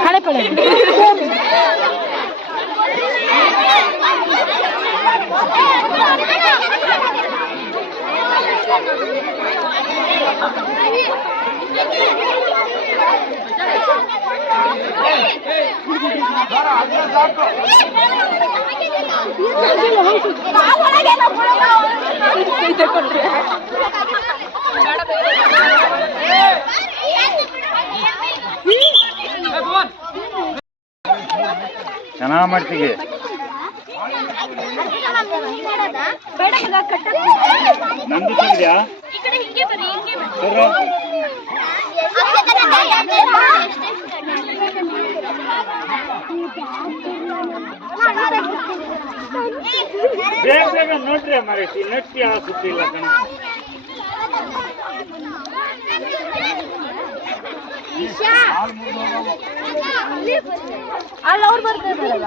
ঘাড়ে পড়ে Thank you. ಚೆನ್ನಾಗ್ ಮಾಡ್ತೀವಿ ನಂದು ತಂದ್ಯಾ ಬರ್ರೋ. ನೋಡ್ರಿ ಮರೇಶಿ ನಟ್ಟಿ ಆಸುತ್ತಿಲ್ಲ ಕಣ. ಅಲ್ಲ ಅವ್ರು ಬರ್ತಾ ಇದಾರಲ್ಲ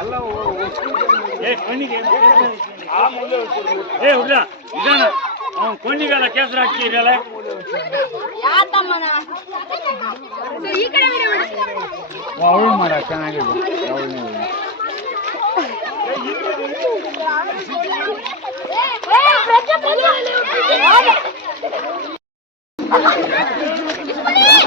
ಎಲ್ಲ ಏ ಕಣ್ಣಿಗೆ ಏ ಹುಡ್ಗ ಇದಾನ ಅವ್ನು ಕೊಂಡಿಗೆಲ್ಲ ಕೆಸರು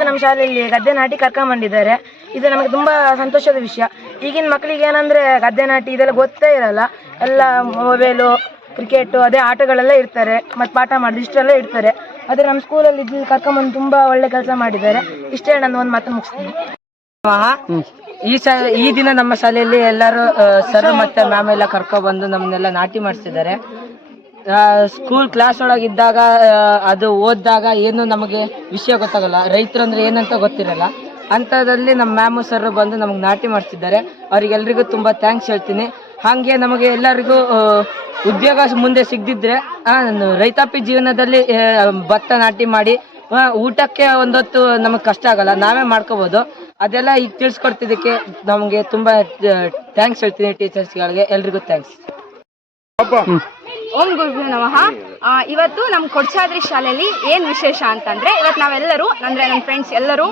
ಇವತ್ತು ನಮ್ಮ ಶಾಲೆಯಲ್ಲಿ ಗದ್ದೆ ನಾಟಿ ಕರ್ಕೊಂಬಂದಿದ್ದಾರೆ ಇದು ನಮಗೆ ತುಂಬಾ ಸಂತೋಷದ ವಿಷಯ. ಈಗಿನ ಮಕ್ಕಳಿಗೆ ಏನಂದ್ರೆ ಗದ್ದೆ ನಾಟಿ ಇದೆಲ್ಲ ಗೊತ್ತೇ ಇರಲ್ಲ. ಎಲ್ಲ ಮೊಬೈಲು ಕ್ರಿಕೆಟ್ ಅದೇ ಆಟಗಳೆಲ್ಲ ಇರ್ತಾರೆ. ಮತ್ತು ಪಾಠ ಮಾಡಿದ ಇಷ್ಟೆಲ್ಲ ಇರ್ತಾರೆ ಆದರೆ ನಮ್ಮ ಸ್ಕೂಲಲ್ಲಿ ಇದು ಕರ್ಕೊಂಬಂದು ತುಂಬಾ ಒಳ್ಳೆ ಕೆಲಸ ಮಾಡಿದ್ದಾರೆ. ಇಷ್ಟೇ ನಾನು ಒಂದು ಮಾತು ಮುಗಿಸ್ತೀನಿ. ಈ ಶಾಲೆ ಈ ದಿನ ನಮ್ಮ ಶಾಲೆಯಲ್ಲಿ ಎಲ್ಲರೂ ಸರ್ ಮತ್ತೆ ಮ್ಯಾಮ್ ಎಲ್ಲ ಕರ್ಕೊಬಂದು ಬಂದು ನಮ್ಮನ್ನೆಲ್ಲ ನಾಟಿ ಮಾಡಿಸಿದ್ದಾರೆ. ಸ್ಕೂಲ್ ಕ್ಲಾಸ್ ಒಳಗಿದ್ದಾಗ ಇದ್ದಾಗ ಅದು ಓದಿದಾಗ ಏನು ನಮಗೆ ವಿಷಯ ಗೊತ್ತಾಗಲ್ಲ. ರೈತರು ಅಂದರೆ ಏನಂತ ಗೊತ್ತಿರಲ್ಲ. ಅಂಥದ್ರಲ್ಲಿ ನಮ್ಮ ಮ್ಯಾಮು ಸರ್ ಬಂದು ನಮಗೆ ನಾಟಿ ಮಾಡಿಸಿದ್ದಾರೆ ಅವರಿಗೆಲ್ರಿಗೂ ತುಂಬಾ ಥ್ಯಾಂಕ್ಸ್ ಹೇಳ್ತೀನಿ. ಹಾಗೆ ನಮಗೆ ಎಲ್ಲರಿಗೂ ಉದ್ಯೋಗ ಮುಂದೆ ಸಿಗದಿದ್ರೆ ರೈತಾಪಿ ಜೀವನದಲ್ಲಿ ಭತ್ತ ನಾಟಿ ಮಾಡಿ ಆ, ಊಟಕ್ಕೆ ಒಂದೊತ್ತು ನಮಗೆ ಕಷ್ಟ ಆಗಲ್ಲ. ನಾವೇ ಮಾಡ್ಕೋಬೋದು. ಅದೆಲ್ಲ ಈಗ ತಿಳಿಸ್ಕೊಡ್ತಿದ್ದಕ್ಕೆ ನಮಗೆ ತುಂಬಾ ಥ್ಯಾಂಕ್ಸ್ ಹೇಳ್ತೀನಿ ಟೀಚರ್ಸ್ಗಳಿಗೆ ಎಲ್ರಿಗೂ ಥ್ಯಾಂಕ್ಸ್ ಓಂ ಗುರುಭ್ಯೋ ನಮಃ ಆ, ಇವತ್ತು ನಮ್ಮ ಕೊಡ್ಚಾದ್ರಿ ಶಾಲೆಯಲ್ಲಿ ಏನು ವಿಶೇಷ ಅಂತಂದ್ರೆ ಇವತ್ತು ನಾವೆಲ್ಲರೂ ಅಂದ್ರೆ ನಮ್ಮ ಫ್ರೆಂಡ್ಸ್ ಎಲ್ಲರೂ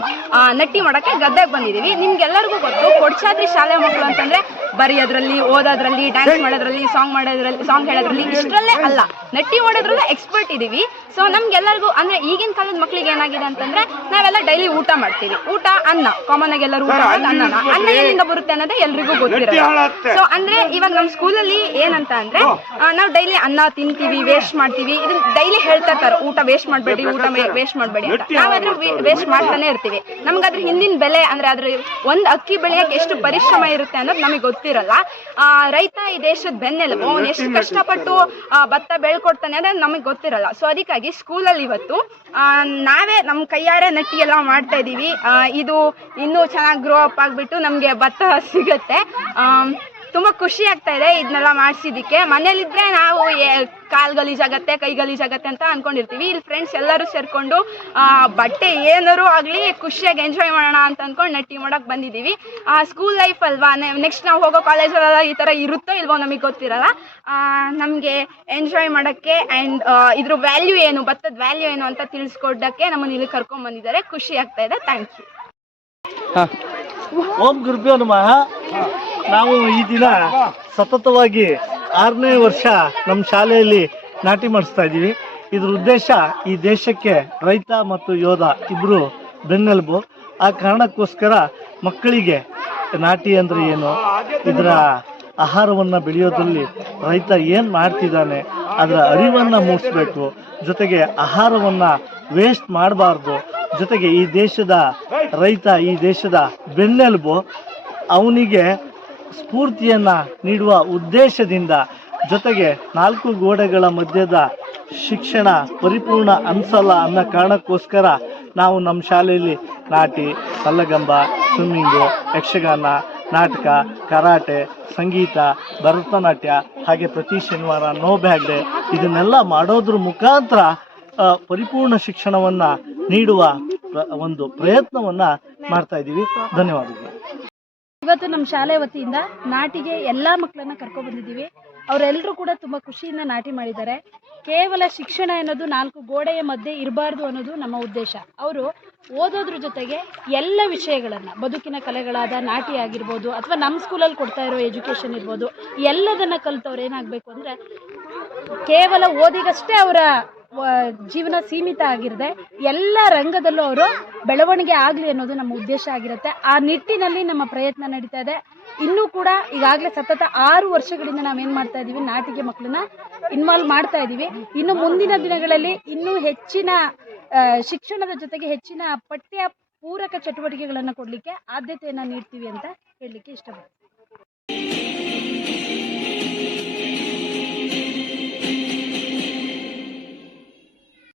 ನಟ್ಟಿ ಮಾಡೋಕ್ಕೆ ಗದ್ದೆಗೆ ಬಂದಿದ್ದೀವಿ ನಿಮ್ಗೆಲ್ಲರಿಗೂ ಗೊತ್ತು ಕೊಡ್ಚಾದ್ರಿ ಶಾಲೆ ಮಕ್ಕಳು ಅಂತಂದ್ರೆ ಬರೆಯೋದ್ರಲ್ಲಿ ಓದೋದ್ರಲ್ಲಿ ಡ್ಯಾನ್ಸ್ ಮಾಡೋದ್ರಲ್ಲಿ ಸಾಂಗ್ ಮಾಡೋದ್ರಲ್ಲಿ ಸಾಂಗ್ ಹೇಳೋದ್ರಲ್ಲಿ ಇಷ್ಟರಲ್ಲೇ ಅಲ್ಲ. ನಟ್ಟಿ ಮಾಡೋದ್ರಲ್ಲೂ ಎಕ್ಸ್ಪರ್ಟ್ ಇದೀವಿ. ಸೊ ನಮ್ಗೆಲ್ಲರಿಗೂ ಅಂದ್ರೆ ಈಗಿನ ಕಾಲದ ಮಕ್ಕಳಿಗೆ ಏನಾಗಿದೆ ಅಂತಂದ್ರೆ ನಾವೆಲ್ಲ ಡೈಲಿ ಊಟ ಮಾಡ್ತೀವಿ. ಊಟ ಅನ್ನ. ಕಾಮನ್ ಆಗಿ ಎಲ್ಲರೂ ಊಟ ಮಾಡೋದು ಅನ್ನನ. ಅನ್ನ ಎಲ್ಲಿಂದ ಬರುತ್ತೆ ಅನ್ನೋದೇ ಎಲ್ರಿಗೂ ಗೊತ್ತಿರೋದು. ಸೊ ಅಂದ್ರೆ ಇವಾಗ ನಮ್ಮ ಸ್ಕೂಲಲ್ಲಿ ಏನಂತ ಅಂದರೆ ನಾವು ಡೈಲಿ ಅನ್ನ ತಿಂತೀವಿ ವೇಸ್ಟ್ ಮಾಡ್ತೀವಿ. ಮಾಡ್ತೀವಿ ಇದನ್ನ ಡೈಲಿ ಹೇಳ್ತಾ ಇರ್ತಾರೆ ಊಟ ವೇಸ್ಟ್ ಮಾಡಬೇಡಿ ಊಟ ವೇಸ್ಟ್ ಮಾಡಬೇಡಿ ಅಂತ. ನಾವಾದ್ರೂ ವೇಸ್ಟ್ ಮಾಡ್ತಾನೆ ಇರ್ತೀವಿ. ನಮ್ಗೆ ಅದ್ರ ಹಿಂದಿನ ಬೆಲೆ ಅಂದ್ರೆ ಅದ್ರ ಒಂದ್ ಅಕ್ಕಿ ಬೆಳೆಯಕ್ಕೆ ಎಷ್ಟು ಪರಿಶ್ರಮ ಇರುತ್ತೆ ಅನ್ನೋದು ನಮಗೆ ಗೊತ್ತಿರಲ್ಲ. ಆ, ರೈತ ಈ ದೇಶದ ಬೆನ್ನೆಲುಬು. ಅವ್ನು ಎಷ್ಟು ಕಷ್ಟಪಟ್ಟು ಆ, ಭತ್ತ ಬೆಳ್ಕೊಡ್ತಾನೆ ಅಂದ್ರೆ ನಮಗೆ ಗೊತ್ತಿರಲ್ಲ. ಸೊ ಅದಕ್ಕಾಗಿ ಸ್ಕೂಲಲ್ಲಿ ಇವತ್ತು ಆ, ನಾವೇ ನಮ್ಮ ಕೈಯಾರೆ ನಟ್ಟಿ ಎಲ್ಲ ಮಾಡ್ತಾ ಇದೀವಿ. ಆ, ಇದು ಇನ್ನೂ ಚೆನ್ನಾಗಿ ಗ್ರೋ ಅಪ್ ಆಗಿಬಿಟ್ಟು ನಮಗೆ ಭತ್ತ ಸಿಗುತ್ತೆ. ಆಮ್, ತುಂಬ ಖುಷಿ ಆಗ್ತಾ ಇದೆ ಇದನ್ನೆಲ್ಲ ಮಾಡಿಸಿದ್ದಕ್ಕೆ ಮನೇಲಿದ್ರೆ ನಾವು ಕಾಲು ಗಲೀಜಾಗತ್ತೆ ಕೈ ಗಲೀಜಾಗತ್ತೆ ಅಂತ ಅನ್ಕೊಂಡಿರ್ತೀವಿ. ಇಲ್ಲಿ ಫ್ರೆಂಡ್ಸ್ ಎಲ್ಲರೂ ಸೇರ್ಕೊಂಡು ಆ, ಬಟ್ಟೆ ಏನಾರು ಆಗಲಿ ಖುಷಿಯಾಗಿ ಎಂಜಾಯ್ ಮಾಡೋಣ ಅಂತ ಅಂದ್ಕೊಂಡು ನಟ್ಟಿ ಮಾಡಕ್ಕೆ ಬಂದಿದ್ದೀವಿ ಸ್ಕೂಲ್ ಲೈಫ್ ಅಲ್ವಾ? ನೆಕ್ಸ್ಟ್ ನಾವು ಹೋಗೋ ಕಾಲೇಜಲ್ಲೆಲ್ಲ ಈ ಥರ ಇರುತ್ತೋ ಇಲ್ವೋ ನಮಗೆ ಗೊತ್ತಿರಲ್ಲ. ನಮಗೆ ಎಂಜಾಯ್ ಮಾಡೋಕ್ಕೆ ಆ್ಯಂಡ್ ಇದ್ರ ವ್ಯಾಲ್ಯೂ ಏನು ಭತ್ತದ ವ್ಯಾಲ್ಯೂ ಏನು ಅಂತ ತಿಳಿಸ್ಕೊಡಕ್ಕೆ ನಮ್ಮನ್ನು ಇಲ್ಲಿ ಕರ್ಕೊಂಡ್ಬಂದಿದ್ದಾರೆ ಖುಷಿ ಆಗ್ತಾ ಇದೆ. ಥ್ಯಾಂಕ್ ಯು ಓಂ ಗುರುಭ್ಯೋ ನಮಃ. ನಾವು ಈ ದಿನ ಸತತವಾಗಿ ಆರನೇ ವರ್ಷ ನಮ್ಮ ಶಾಲೆಯಲ್ಲಿ ನಾಟಿ ಮಾಡಿಸ್ತಾ ಇದ್ದೀವಿ. ಇದ್ರ ಉದ್ದೇಶ ಈ ದೇಶಕ್ಕೆ ರೈತ ಮತ್ತು ಯೋಧ ಇಬ್ಬರು ಬೆನ್ನೆಲುಬು. ಆ ಕಾರಣಕ್ಕೋಸ್ಕರ ಮಕ್ಕಳಿಗೆ ನಾಟಿ ಅಂದರೆ ಏನು, ಇದರ ಆಹಾರವನ್ನು ಬೆಳೆಯೋದ್ರಲ್ಲಿ ರೈತ ಏನು ಮಾಡ್ತಿದ್ದಾನೆ, ಅದರ ಅರಿವನ್ನು ಮೂಡಿಸ್ಬೇಕು, ಜೊತೆಗೆ ಆಹಾರವನ್ನು ವೇಸ್ಟ್ ಮಾಡಬಾರ್ದು, ಜೊತೆಗೆ ಈ ದೇಶದ ರೈತ, ಈ ದೇಶದ ಬೆನ್ನೆಲುಬು, ಅವನಿಗೆ ಸ್ಫೂರ್ತಿಯನ್ನು ನೀಡುವ ಉದ್ದೇಶದಿಂದ ಜೊತೆಗೆ ನಾಲ್ಕು ಗೋಡೆಗಳ ಮಧ್ಯದ ಶಿಕ್ಷಣ ಪರಿಪೂರ್ಣ ಅನ್ಸಲ್ಲ ಅನ್ನೋ ಕಾರಣಕ್ಕೋಸ್ಕರ ನಾವು ನಮ್ಮ ಶಾಲೆಯಲ್ಲಿ ನಾಟಿ, ಸಲ್ಲಗಂಬ, ಸ್ವಿಮ್ಮಿಂಗು, ಯಕ್ಷಗಾನ, ನಾಟಕ, ಕರಾಟೆ, ಸಂಗೀತ, ಭರತನಾಟ್ಯ, ಹಾಗೆ ಪ್ರತಿ ಶನಿವಾರ ನೋ ಬ್ಯಾಗ್ ಡೇ ಇದನ್ನೆಲ್ಲ ಮಾಡೋದ್ರ ಮುಖಾಂತರ ಪರಿಪೂರ್ಣ ಶಿಕ್ಷಣವನ್ನ ನೀಡುವ ಒಂದು ಪ್ರಯತ್ನವನ್ನ ಮಾಡ್ತಾ ಇದ್ದೀವಿ. ಧನ್ಯವಾದಗಳು. ಇವತ್ತು ನಮ್ಮ ಶಾಲೆ ವತಿಯಿಂದ ನಾಟಿಗೆ ಎಲ್ಲ ಮಕ್ಕಳನ್ನ ಕರ್ಕೊ ಬಂದಿದ್ದೀವಿ. ಅವರೆಲ್ಲರೂ ಕೂಡ ತುಂಬ ಖುಷಿಯಿಂದ ನಾಟಿ ಮಾಡಿದ್ದಾರೆ. ಕೇವಲ ಶಿಕ್ಷಣ ಅನ್ನೋದು ನಾಲ್ಕು ಗೋಡೆಯ ಮಧ್ಯೆ ಇರಬಾರ್ದು ಅನ್ನೋದು ನಮ್ಮ ಉದ್ದೇಶ. ಅವರು ಓದೋದ್ರ ಜೊತೆಗೆ ಎಲ್ಲ ವಿಷಯಗಳನ್ನು, ಬದುಕಿನ ಕಲೆಗಳಾದ ನಾಟಿ ಆಗಿರ್ಬೋದು ಅಥವಾ ನಮ್ಮ ಸ್ಕೂಲಲ್ಲಿ ಕೊಡ್ತಾ ಇರೋ ಎಜುಕೇಷನ್ ಇರ್ಬೋದು, ಎಲ್ಲದನ್ನು ಕಲಿತವ್ರು ಏನಾಗಬೇಕು ಅಂದರೆ ಕೇವಲ ಓದಿಗಷ್ಟೇ ಅವರ ಜೀವನ ಸೀಮಿತ ಆಗಿರದೆ ಎಲ್ಲ ರಂಗದಲ್ಲೂ ಅವರು ಬೆಳವಣಿಗೆ ಆಗಲಿ ಅನ್ನೋದು ನಮ್ಮ ಉದ್ದೇಶ ಆಗಿರುತ್ತೆ. ಆ ನಿಟ್ಟಿನಲ್ಲಿ ನಮ್ಮ ಪ್ರಯತ್ನ ನಡೀತಾ ಇದೆ. ಇನ್ನೂ ಕೂಡ ಈಗಾಗಲೇ ಸತತ ಆರು ವರ್ಷಗಳಿಂದ ನಾವೇನು ಮಾಡ್ತಾ ಇದ್ದೀವಿ ನಾಟಿಗೆ ಮಕ್ಕಳನ್ನ ಇನ್ವಾಲ್ವ್ ಮಾಡ್ತಾ ಇದ್ದೀವಿ ಇನ್ನು ಮುಂದಿನ ದಿನಗಳಲ್ಲಿ ಇನ್ನೂ ಹೆಚ್ಚಿನ ಶಿಕ್ಷಣದ ಜೊತೆಗೆ ಹೆಚ್ಚಿನ ಪಠ್ಯ ಪೂರಕ ಚಟುವಟಿಕೆಗಳನ್ನು ಕೊಡಲಿಕ್ಕೆ ಆದ್ಯತೆಯನ್ನು ನೀಡ್ತೀವಿ ಅಂತ ಹೇಳಲಿಕ್ಕೆ ಇಷ್ಟಪಡ್ತೀನಿ.